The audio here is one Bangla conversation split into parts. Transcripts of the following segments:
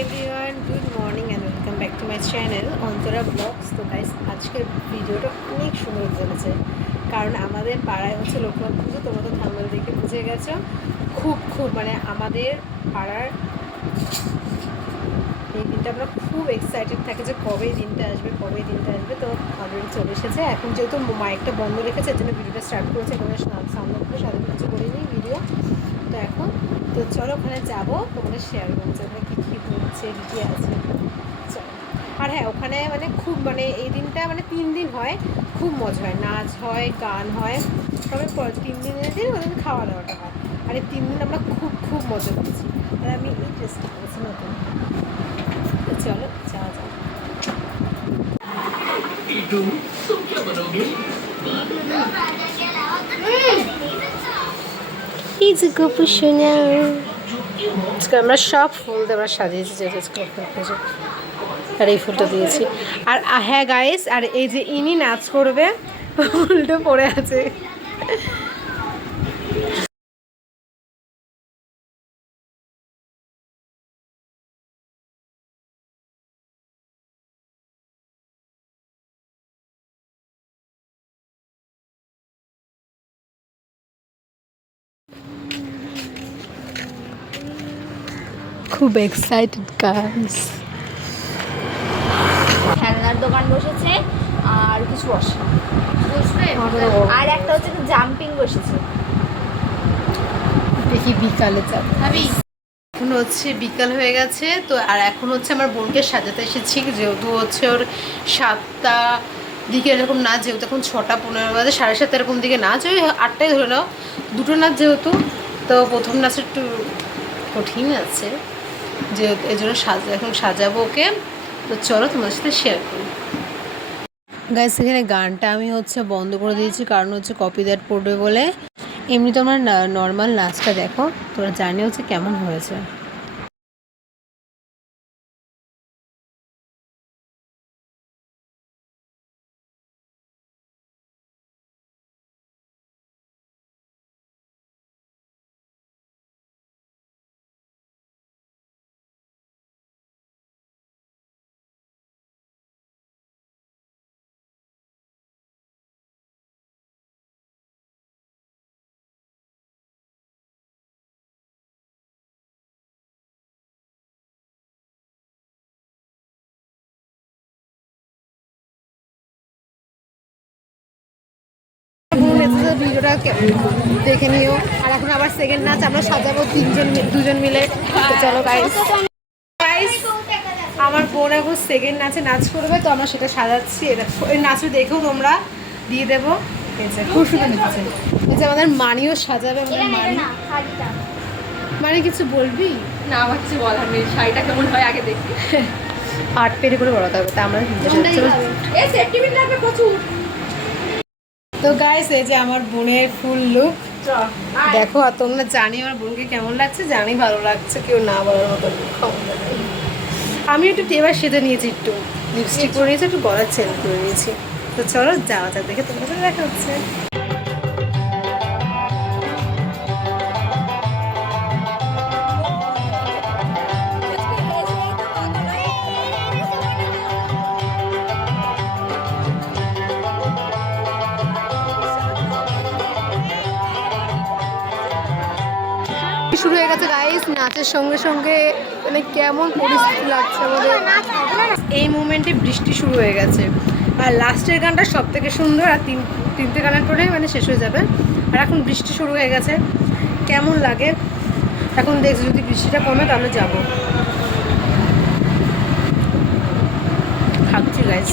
Everyone, good morning and welcome back to my channel Antara vlogs. তো গাইস, আজকের ভিডিওটা অনেক সুন্দর হতে চলেছে, কারণ আমাদের পাড়ায় হচ্ছে লোকনাথ পুজো। তোমরা তো থাম্বনেল দেখে বুঝে গেছো। খুব মানে আমাদের পাড়ার এই দিনটা আমরা খুব এক্সাইটেড থাকি যে কবে এই দিনটা আসবে। তো অলরেডি চলে এসেছে। এখন যেহেতু মাইকটা বন্ধ রেখেছে, এর জন্য ভিডিওটা স্টার্ট করেছে। এখানে সামনে করে সাধারণ কিছু করিনি ভিডিও। তো এখন তো চলো ওখানে যাবো, তোমাদের শেয়ার করছে ওখানে কী হচ্ছে, কী আছে। চলো। আর হ্যাঁ, ওখানে মানে খুব মানে এই দিনটা মানে 3 দিন হয়, খুব মজা হয়, নাচ হয়, গান হয়। তবে 3 দিনের দিন ওদের খাওয়া দাওয়াটা হয়। আর এই 3 দিন আমরা খুব মজা করেছি। আর আমি এই ড্রেসটা করেছি নতুন। তো চলো যাওয়া যাক। এই যে গপু সোনা, আজকে আমরা সব ফুল দিয়ে আমরা সাজিয়েছি, যেহেতু পুজো। আর এই ফুলটা দিয়েছি। আর হ্যাঁ গাইস, আর এই যে ইনি নাচ করবে, ফুলটা পড়ে আছে। খুব এক্সাইটেড গাইস। খেলনার দোকান বসেছে আর কিছু বসে আর একটা হচ্ছে জাম্পিং বসেছে। দেখি বিকালে যাব। এখন হচ্ছে বিকাল হয়ে গেছে তো। আর এখন হচ্ছে আমার বোনকে সাজাতে এসেছি, যেহেতু হচ্ছে ওর 7টা দিকে এরকম নাচ, যেহেতু এখন 6:15 বাজে, 7:30 এরকম দিকে নাচ, ওই 8টায় ধরে নাও। দুটো নাচ যেহেতু, তো প্রথম নাচ একটু কঠিন আছে, যেহেতু এই জন্য এখন সাজাবো ওকে। তো চলো তোমাদের সাথে শেয়ার করি। গাইস, এখানে গানটা আমি হচ্ছে বন্ধ করে দিয়েছি, কারণ হচ্ছে কপিরাইট পড়বে বলে। এমনি তোমার নর্মাল নাচটা দেখো, তোরা জানি হচ্ছে কেমন হয়েছে। ভিডিওটা দেখে নিও। আর এখন আবার সেকেন্ড নাচ আমরা সাজাবো দুজন মিলে। চলো গাইস, আমার বোন এখন সেকেন্ড নাচে নাচ করবে, তো আমরা সেটা সাজাচ্ছি। এই নাচটা দেখেও তোমরা দিয়ে দেবো। খুব সুন্দর নিচ্ছে। আমাদের মানিও সাজাবে। আমাদের মানে কিছু বলবি না, আমার কিছু বলার নেই। শাড়িটা কেমন হয় আগে দেখি। 8 পেরে করে বড় হবে, তা আমরা প্রচুর। তো গাইস, এই যে আমার বোনের ফুল লুক দেখো। আর তোমরা জানি আমার বোনকে কেমন লাগছে, জানি ভালো লাগছে, কেউ না বলার মতো। আমি একটু এবার সেজে নিয়েছি, একটু লিপস্টিক করে নিয়েছি, একটু গলার চেন করে নিয়েছি। তো চলো যাওয়া যাক, দেখে তোমার সাথে দেখা হচ্ছে। শুরু হয়ে গেছে গাইস, নাচের সঙ্গে সঙ্গে মানে কেমন পরিস্থিতি লাগছে আমাদের। এই মুমেন্টে বৃষ্টি শুরু হয়ে গেছে। আর লাস্টের গানটা সব থেকে সুন্দর। আর তিনটে গানের পরে মানে শেষ হয়ে যাবে। আর এখন বৃষ্টি শুরু হয়ে গেছে, কেমন লাগে এখন দেখছি। যদি বৃষ্টিটা কমে তাহলে যাবো। ভাবছি গাইস,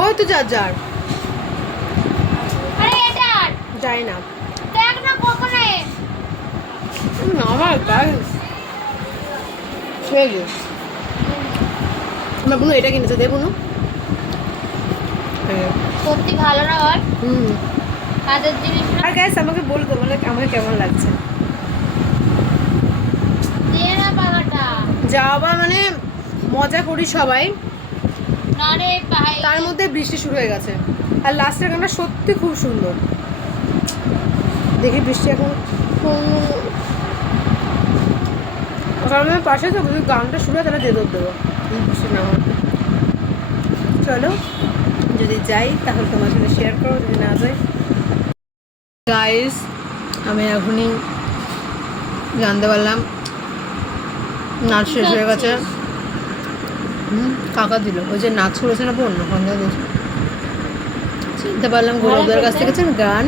ওই তো যার যাই না আমার গাইস। আমার বোন এটা কিনেছে, দেখুন সত্যি ভালো না আর কাজের জিনিস। আর গাইস, আমাকে বলে দেবো মানে আমাকে কেমন লাগছে। যাওয়া মানে মজা করি সবাই, তার মধ্যে বৃষ্টি শুরু হয়ে গেছে। আর লাস্টের গানটা সত্যি খুব সুন্দর। দেখি বৃষ্টি এখন সকালবেলা পাশে তো যদি গানটা শুনে তাহলে দিয়ে দেবো বুঝছি না আমার। চলো যদি যাই তাহলে তোমার সাথে শেয়ার করো, যদি না যাই। গাইস আমি এখনই জানতে পারলাম নাচ শেষ হয়ে গেছে। কাকা দিল ওই যে নাচ করেছে না বোন সন্ধ্যা দিয়েছে, চিনতে পারলাম গৌরবদার কাছ থেকে গান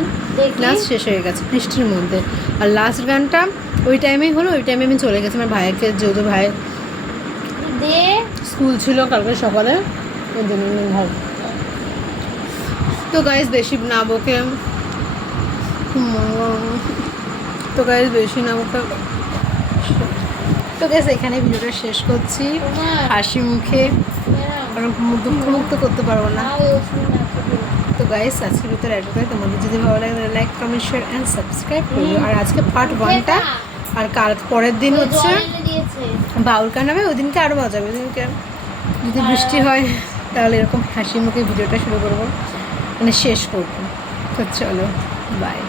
নাচ শেষ হয়ে গেছে বৃষ্টির মধ্যে। আর লাস্ট গানটা ওই টাইমেই হলো, ওই টাইমে আমি চলে গেছি আমার ভাইকে, যেহেতু ভাই স্কুল ছিল কালকে সকালে ওই জন্য ভাই। তো গাইজ বেশি না বকে, তো গাইজ বেশি না বকে, তো গাইজ এখানে ভিডিওটা শেষ করছি হাসি মুখে, কারণ দুঃখমুক্ত করতে পারবো না। তো গাইজ আজকের ভিতরে একটাই, তোমাদের যদি ভালো লাগে তাহলে like comment share and subscribe করবে। আর আজকে পার্ট 1টা, আর কাল পরের দিন হচ্ছে বাউল গান হবে, ওই দিনকে আরও মজা হবে। ওই দিনকে যদি বৃষ্টি হয় তাহলে এরকম হাসি মুখে ভিডিওটা শুরু করবো, মানে শেষ করবো। তো চলো বাই।